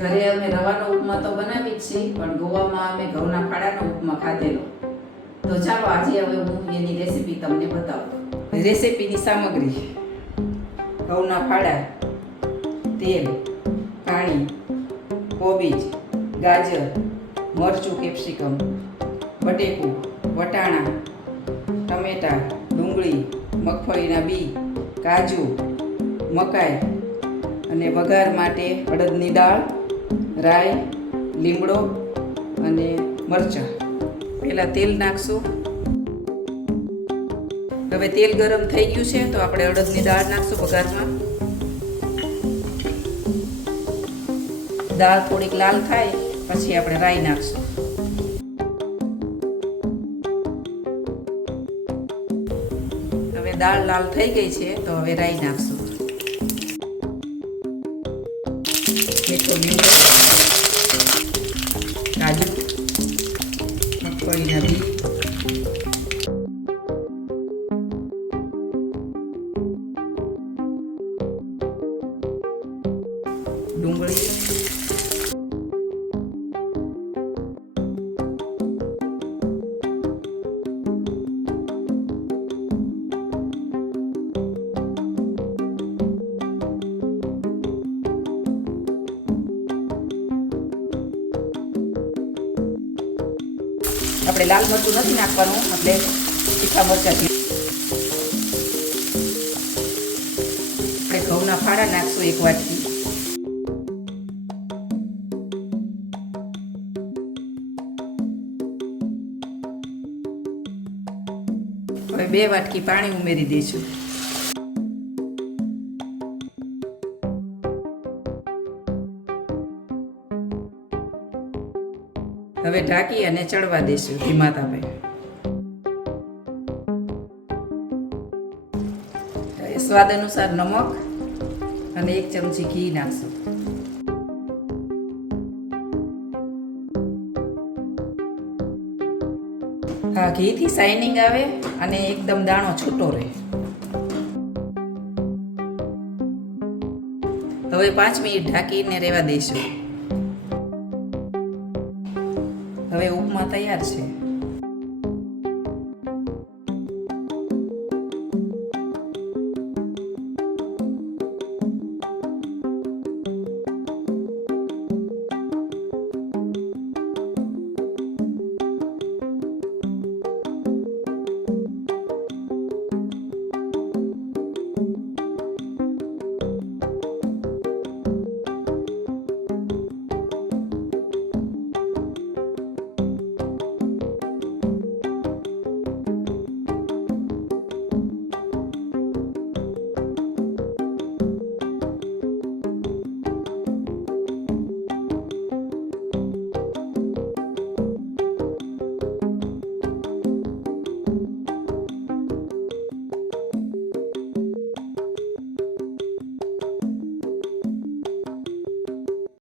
ઘરે અમે રવાનો ઉપમા તો બનાવી જ છીએ, પણ ગોવામાં અમે ઘઉંના ફાડાનો ઉપમા ખાધેલો. તો ચાલો આજે હવે હું એની રેસીપી તમને બતાવું. રેસીપીની સામગ્રી: ઘઉંના ફાડા, તેલ, પાણી, કોબીજ, ગાજર, મરચું, કેપ્સિકમ, બટેકું, વટાણા, ટમેટા, ડુંગળી, મગફળીના બી, કાજુ, મકાઈ અને વઘાર માટે અડદની દાળ, રાઈ, લીમડો અને મરચાં. પહેલાં તેલ નાખશું. હવે તેલ ગરમ થઈ ગયું છે તો આપણે અડદની દાળ નાખશું વઘારમાં. દાળ થોડીક લાલ થાય પછી આપણે રાઈ નાખશું. હવે દાળ લાલ થઈ ગઈ છે તો હવે રાઈ નાખશું. મીઠો લીમડો, કાજુ, મગફળીના બી, ડુંગળી, આપણે લાલ મરચું નથી નાખવાનું, એટલે તીખા મરચાં. આપણે ઘઉંના ફાડા નાખશું 1 વાટકી. હવે 2 વાટકી પાણી ઉમેરી દઈશું. હવે ઢાંકી અને ચડવા દઈશું ધીમા તાપે. સ્વાદ અનુસાર નમક અને 1 ચમચી ઘી નાખશું. હા, ઘીથી શાઇનિંગ આવે અને એકદમ દાણો છૂટો રહે. હવે 5 મિનિટ ઢાંકીને રહેવા દઈશું. હવે ઉપમા તૈયાર છે.